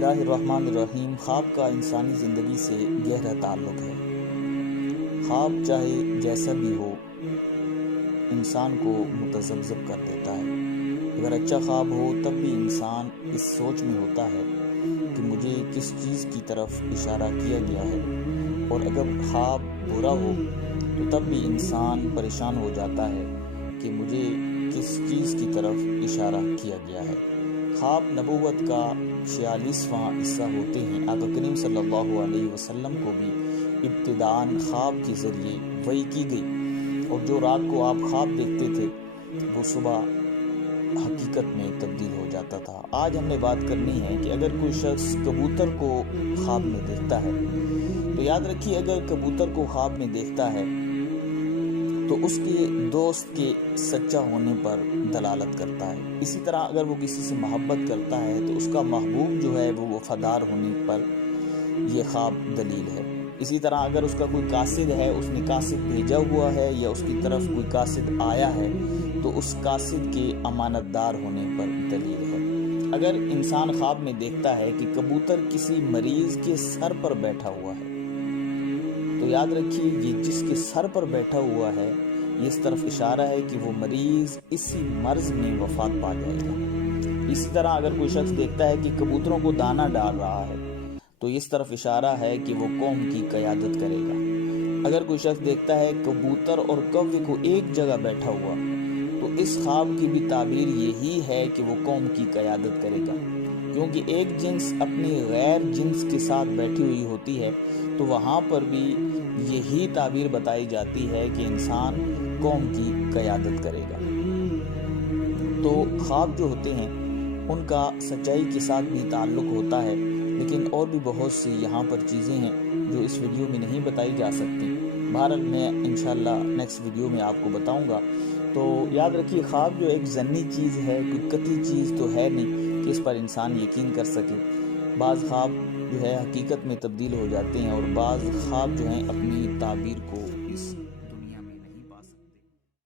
اللہ الرحمن الرحیم۔ خواب کا انسانی زندگی سے گہرا تعلق ہے۔ خواب چاہے جیسا بھی ہو انسان کو متذبذب کر دیتا ہے۔ اگر اچھا خواب ہو تب بھی انسان اس سوچ میں ہوتا ہے کہ مجھے کس چیز کی طرف اشارہ کیا گیا ہے، اور اگر خواب برا ہو تو تب بھی انسان پریشان ہو جاتا ہے کہ مجھے کس چیز کی طرف اشارہ کیا گیا ہے۔ خواب نبوت کا 46واں حصہ ہوتے ہیں۔ آقا کریم صلی اللہ علیہ وسلم کو بھی ابتداءً خواب کے ذریعے وحی کی گئی، اور جو رات کو آپ خواب دیکھتے تھے وہ صبح حقیقت میں تبدیل ہو جاتا تھا۔ آج ہم نے بات کرنی ہے کہ اگر کوئی شخص کبوتر کو خواب میں دیکھتا ہے تو یاد رکھیے، اگر کبوتر کو خواب میں دیکھتا ہے تو اس کے دوست کے سچا ہونے پر دلالت کرتا ہے۔ اسی طرح اگر وہ کسی سے محبت کرتا ہے تو اس کا محبوب جو ہے وہ وفادار ہونے پر یہ خواب دلیل ہے۔ اسی طرح اگر اس کا کوئی قاصد ہے، اس نے قاصد بھیجا ہوا ہے یا اس کی طرف کوئی قاصد آیا ہے تو اس قاصد کے امانت دار ہونے پر دلیل ہے۔ اگر انسان خواب میں دیکھتا ہے کہ کبوتر کسی مریض کے سر پر بیٹھا ہوا ہے تو یاد رکھیے، یہ جس کے سر پر بیٹھا ہوا ہے یہ اس طرف اشارہ ہے کہ وہ مریض اسی مرض میں وفات پا جائے گا۔ اسی طرح اگر کوئی شخص دیکھتا ہے کہ کبوتروں کو دانہ ڈال رہا ہے تو اس طرف اشارہ ہے کہ وہ قوم کی قیادت کرے گا۔ اگر کوئی شخص دیکھتا ہے کبوتر اور کوے کو ایک جگہ بیٹھا ہوا تو اس خواب کی بھی تعبیر یہی ہے کہ وہ قوم کی قیادت کرے گا، کیونکہ ایک جنس اپنی غیر جنس کے ساتھ بیٹھی ہوئی ہوتی ہے تو وہاں پر بھی یہی تعبیر بتائی جاتی ہے کہ انسان قوم کی قیادت کرے گا۔ تو خواب جو ہوتے ہیں ان کا سچائی کے ساتھ بھی تعلق ہوتا ہے، لیکن اور بھی بہت سی یہاں پر چیزیں ہیں جو اس ویڈیو میں نہیں بتائی جا سکتی۔ بہرحال میں انشاءاللہ نیکسٹ ویڈیو میں آپ کو بتاؤں گا۔ تو یاد رکھیے، خواب جو ایک ظنی چیز ہے، کوئی قطعی چیز تو ہے نہیں کہ اس پر انسان یقین کر سکے۔ بعض خواب جو ہے حقیقت میں تبدیل ہو جاتے ہیں، اور بعض خواب جو ہیں اپنی تعبیر کو اس